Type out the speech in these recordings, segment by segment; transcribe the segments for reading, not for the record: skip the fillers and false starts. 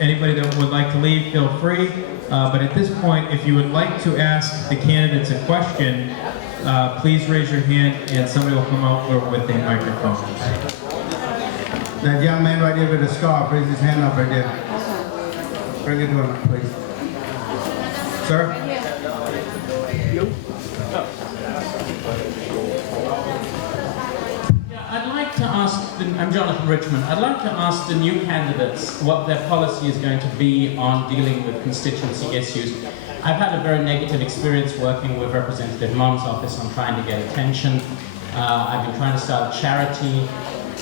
anybody that would like to leave, feel free. But at this point, if you would like to ask the candidates a question, please raise your hand and somebody will come out with a microphone. That young man right there with the scarf, raise his hand up right there. Bring it to him, please. Sir? I'd like to ask, I'm Jonathan Richmond, I'd like to ask the new candidates what their policy is going to be on dealing with constituency issues. I've had a very negative experience working with Representative Mom's office on trying to get attention. I've been trying to start a charity.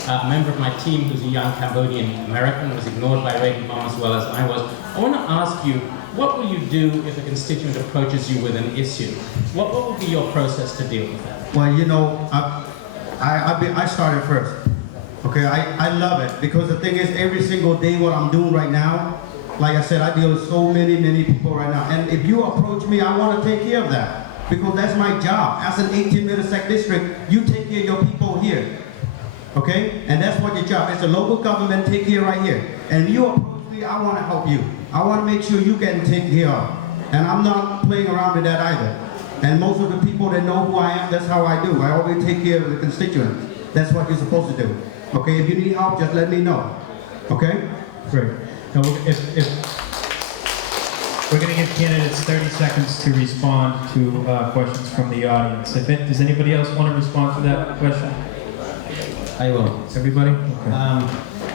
A member of my team who's a young Cambodian American was ignored by Reagan Mom as well as I was. I want to ask you, what will you do if a constituent approaches you with an issue? What will be your process to deal with that? Well, you know, I started first. Okay, I love it because the thing is, every single day what I'm doing right now, like I said, I deal with so many people right now. And if you approach me, I want to take care of that because that's my job. As an 18 Middlesex district, you take care of your people here. Okay? And that's what your job is. The local government take care right here. And if you approach me, I want to help you. I want to make sure you get taken care of. And I'm not playing around with that either. And most of the people that know who I am, that's how I do. I always take care of the constituents. That's what you're supposed to do. Okay? If you need help, just let me know. Okay? Great. Now, if we're going to give candidates 30 seconds to respond to questions from the audience. Does anybody else want to respond to that question? I will. Everybody? Okay.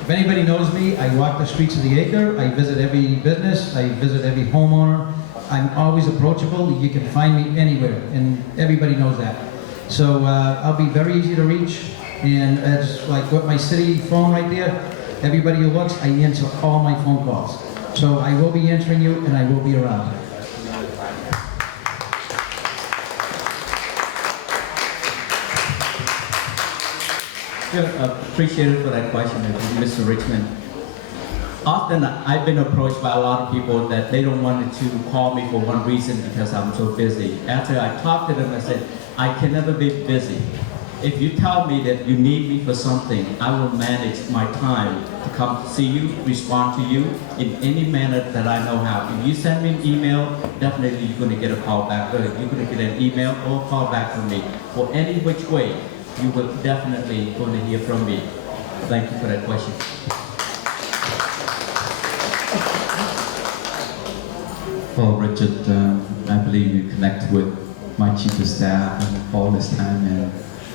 If anybody knows me, I walk the streets of the acre. I visit every business. I visit every homeowner. I'm always approachable. You can find me anywhere, and everybody knows that. So I'll be very easy to reach, and it's like with my city phone right there. Everybody who looks, I answer all my phone calls. So I will be answering you, and I will be around. Appreciate it for that question, Mr. Richmond. Often I've been approached by a lot of people that they don't want to call me for one reason because I'm so busy. After I talked to them, I said, I can never be busy. If you tell me that you need me for something, I will manage my time to come see you, respond to you in any manner that I know how. If you send me an email, definitely you're going to get a call back. You're going to get an email or a call back from me. For any which way, you will definitely going to hear from me. Thank you for that question. Well, Richard, I believe you connect with my chief of staff and all this time, and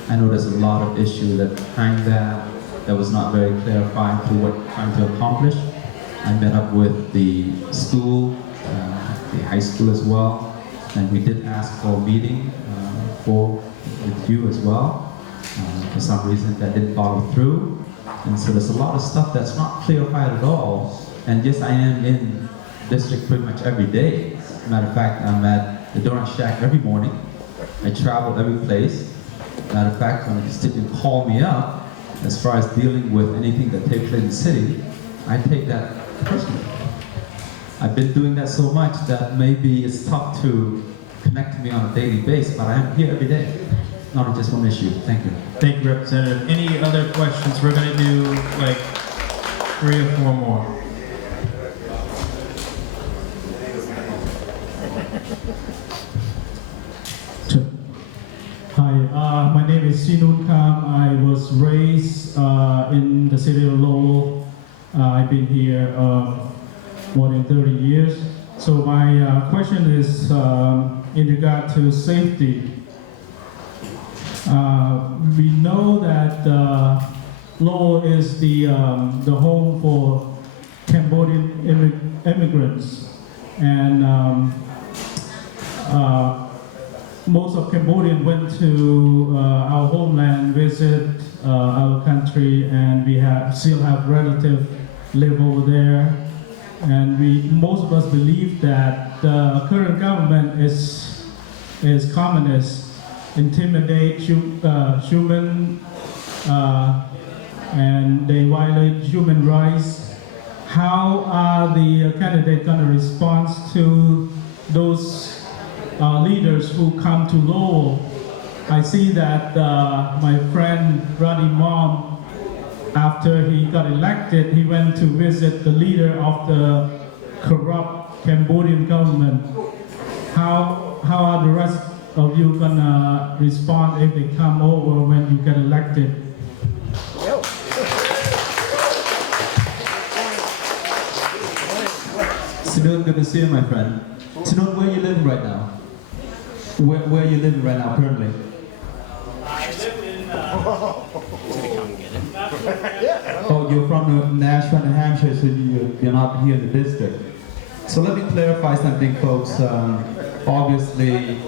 I know there's a lot of issue that behind that was not very clarified to what you're trying to accomplish. I met up with the school, the high school as well, and we did ask for a meeting with you as well. For some reason that didn't follow through, and so there's a lot of stuff that's not clarified at all. And yes, I am in district pretty much every day. Matter of fact, I'm at the Donut Shack every morning. I travel every place. Matter of fact, when a constituent call me up, as far as dealing with anything that takes place in the city, I take that personally. I've been doing that so much that maybe it's tough to connect to me on a daily basis, but I am here every day. Not just one issue. Thank you. Thank you, Representative. Any other questions? We're going to do like 3 or 4 more. Hi, my name is Sinun Kam. I was raised in the city of Lowell. I've been here more than 30 years. So my question is in regard to safety. We know that Lowell is the home for Cambodian immigrants, and most of Cambodians went to our homeland, visit our country, and we still have relatives live over there. And most of us believe that the current government is communist, intimidate human, and they violate human rights. How are the candidates going to respond to those leaders who come to Lowell? I see that my friend Rodney Mom after he got elected, he went to visit the leader of the corrupt Cambodian government. How are the rest of you gonna respond if they come over when you get elected? Sinod, good to see you, my friend. Sinod, where are you living right now? Where are you living right now, currently? I live in. Oh, you're from Nashville, New Hampshire, so you're not here in the district. So let me clarify something, folks. Obviously,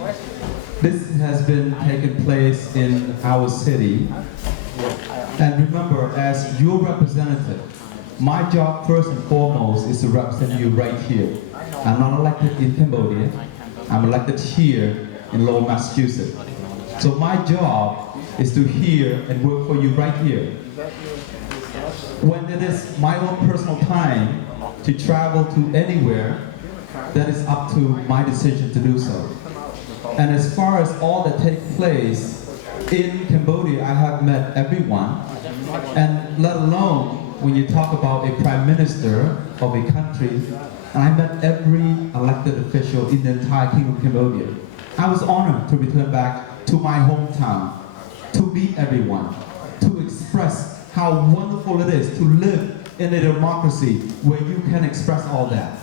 this has been taking place in our city. And remember, as your representative, my job first and foremost is to represent you right here. I'm not elected in Cambodia. I'm elected here in Lowell, Massachusetts. So my job is to hear and work for you right here. When it is my own personal time to travel to anywhere, that is up to my decision to do so. And as far as all that takes place in Cambodia, I have met everyone, and let alone when you talk about a prime minister of a country, and I met every elected official in the entire Kingdom of Cambodia. I was honored to return back to my hometown, to meet everyone, to express how wonderful it is to live in a democracy where you can express all that.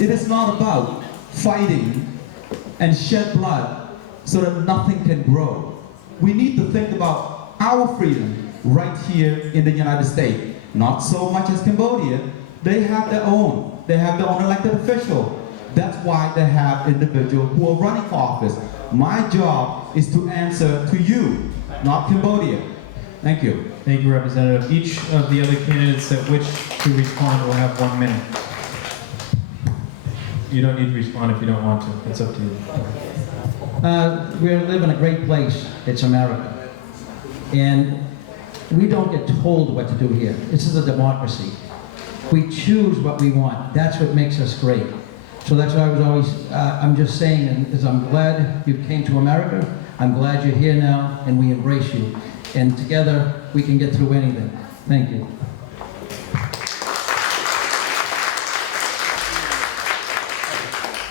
It is not about fighting and shed blood so that nothing can grow. We need to think about our freedom right here in the United States. Not so much as Cambodia. They have their own. They have their own elected official. That's why they have individuals who are running for office. My job is to answer to you, not Cambodia. Thank you. Thank you, Representative. Each of the other candidates that wish to respond will have 1 minute. You don't need to respond if you don't want to. It's up to you. We live in a great place. It's America. And we don't get told what to do here. This is a democracy. We choose what we want. That's what makes us great. So that's why I was always, I'm just saying, and is I'm glad you came to America. I'm glad you're here now, and we embrace you. And together, we can get through anything. Thank you.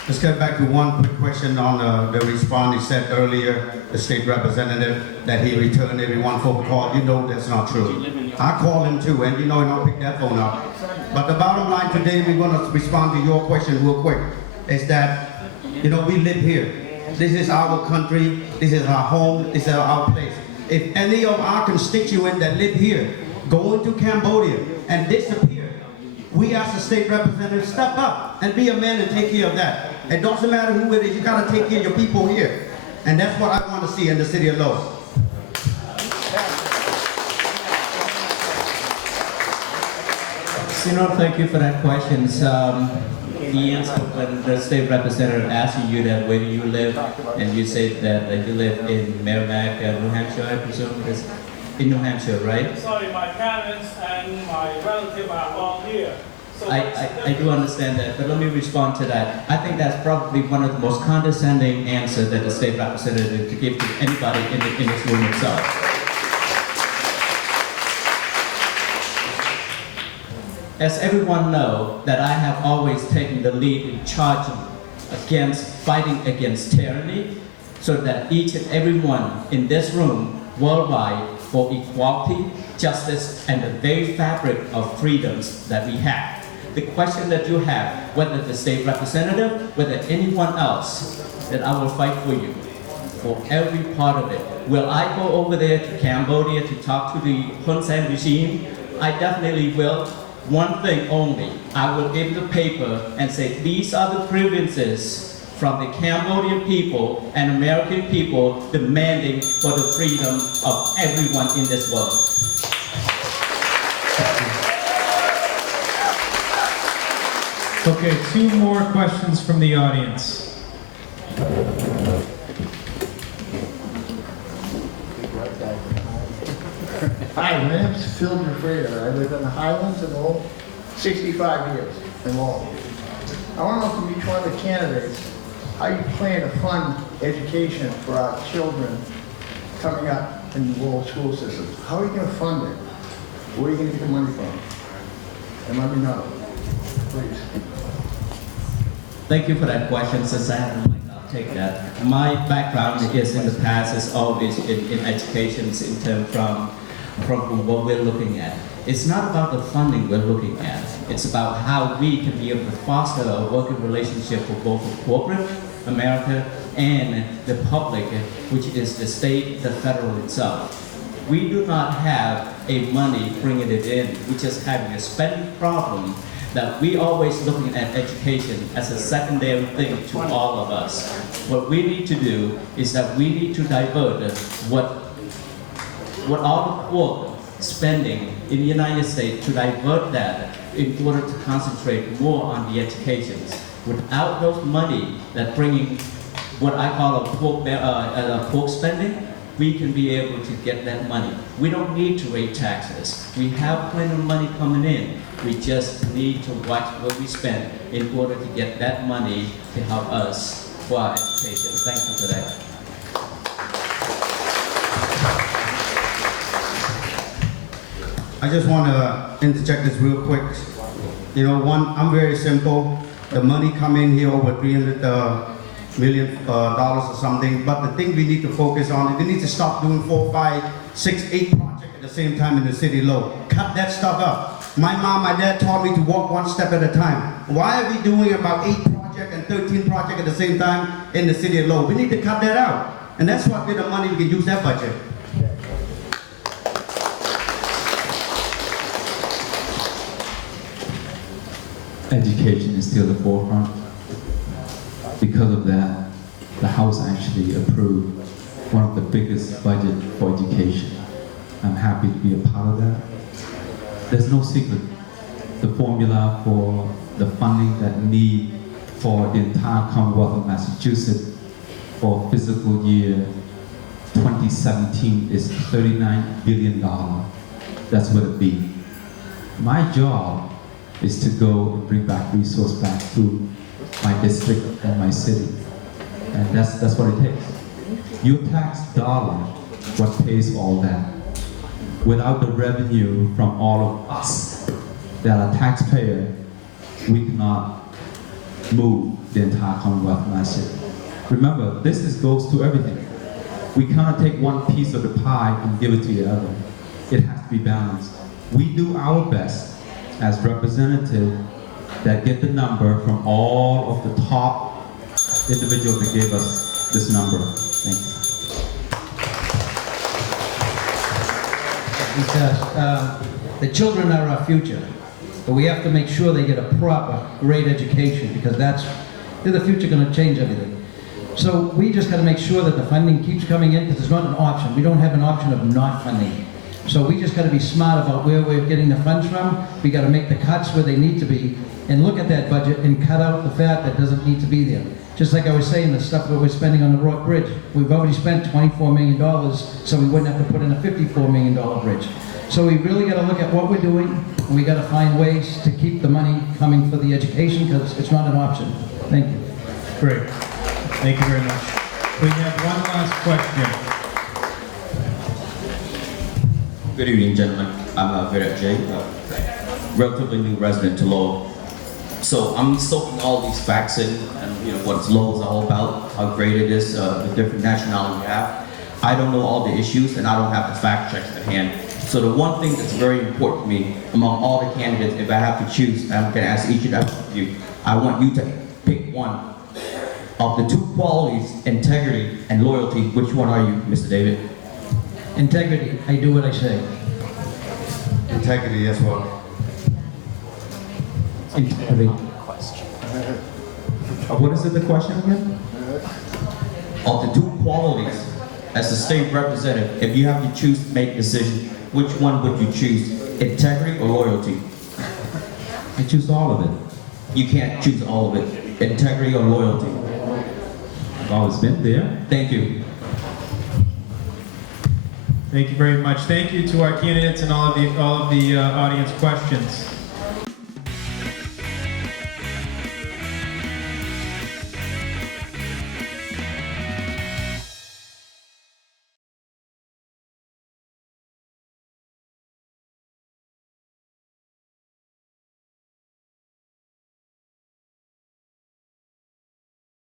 Let's get back to one quick question on the response. He said earlier, the state representative, that he returned every one phone call. You know that's not true. I call him too, and you know he don't pick that phone up. But the bottom line today, we're going to respond to your question real quick, is that, you know, we live here. This is our country. This is our home. This is our place. If any of our constituents that live here go into Cambodia and disappear, we as a state representative step up and be a man and take care of that. It doesn't matter who it is, you gotta take care of your people here. And that's what I want to see in the city of Lowell. Sinod, thank you for that question. The answer when the state representative asked you that where do you live, and you said that you live in Merrimack, New Hampshire, I presume it is in New Hampshire, right? Sorry, my parents and my relatives are all here. So I do understand that, but let me respond to that. I think that's probably one of the most condescending answers that the state representative could give to anybody in this room itself. As everyone knows, that I have always taken the lead in charge against fighting against tyranny, so that each and everyone in this room worldwide for equality, justice, and the very fabric of freedoms that we have. The question that you have, whether the state representative, whether anyone else, that I will fight for you, for every part of it. Will I go over there to Cambodia to talk to the Hun Sen regime? I definitely will. One thing only, I will give the paper and say, these are the grievances from the Cambodian people and American people demanding for the freedom of everyone in this world. Okay, 2 more questions from the audience. Hi, my name's Phil Jafreda. I live in the Highlands in Lowell, 65 years in Lowell. I want to know from each one of the candidates how you plan to fund education for our children coming up in the Lowell school system. How are you going to fund it? Where are you gonna get the money from? And let me know, please. Thank you for that question, Suzanne. I'll take that. My background is in the past is always in education in terms from what we're looking at. It's not about the funding we're looking at. It's about how we can be able to foster a working relationship for both the corporate America and the public, which is the state, the federal itself. We do not have a money bringing it in. We just having a spending problem that we always looking at education as a secondary thing to all of us. What we need to do is that we need to divert what all the quote spending in the United States to divert that in order to concentrate more on the education. Without those money that bringing what I call a pork spending, we can be able to get that money. We don't need to raise taxes. We have plenty of money coming in. We just need to watch what we spend in order to get that money to help us for our education. Thank you for that. I just want to interject this real quick. You know, I'm very simple. The money come in here over $300 million or something. But the thing we need to focus on, we need to stop doing 4, 5, 6, 8 projects at the same time in the city low. Cut that stuff up. My mom, my dad taught me to walk one step at a time. Why are we doing about 8 projects and 13 projects at the same time in the city low? We need to cut that out. And that's what with the money we can use that budget. Education is still the forefront. Because of that, the House actually approved one of the biggest budget for education. I'm happy to be a part of that. There's no secret. The formula for the funding that need for the entire Commonwealth of Massachusetts for fiscal year 2017 is $39 billion. That's what it be. My job is to go and bring back resource back to my district and my city. And that's what it takes. Your tax dollar, what pays all that. Without the revenue from all of us that are taxpayers, we cannot move the entire Commonwealth of Massachusetts. Remember, this goes to everything. We cannot take one piece of the pie and give it to the other. It has to be balanced. We do our best as representatives that get the number from all of the top individuals that gave us this number. Thank you. Because the children are our future, but we have to make sure they get a proper, great education, because they're the future going to change everything. So we just got to make sure that the funding keeps coming in, because it's not an option. We don't have an option of not funding. So we just got to be smart about where we're getting the funds from. We got to make the cuts where they need to be, and look at that budget and cut out the fat that doesn't need to be there. Just like I was saying, the stuff that we're spending on the Rock Bridge, we've already spent $24 million, so we wouldn't have to put in a $54 million bridge. So we really got to look at what we're doing, and we got to find ways to keep the money coming for the education, because it's not an option. Thank you. Great. Thank you very much. We have one last question. Good evening, gentlemen. I'm Virat J, relatively new resident to Lowell. So I'm soaking all these facts in, and what Lowell is all about, how great it is, the different nationalities we have. I don't know all the issues, and I don't have the fact checks at hand. So the one thing that's very important to me, among all the candidates, if I have to choose, and I'm going to ask each and every one of you, I want you to pick one. Of the 2 qualities, integrity and loyalty, which one are you, Mr. David? Integrity, I do what I say. Integrity as well. Integrity. What is it, the question again? Of the 2 qualities, as a state representative, if you have to choose to make a decision, which one would you choose? Integrity or loyalty? I choose all of it. You can't choose all of it. Integrity or loyalty? I've always been there. Thank you. Thank you very much. Thank you to our candidates and all of the audience questions.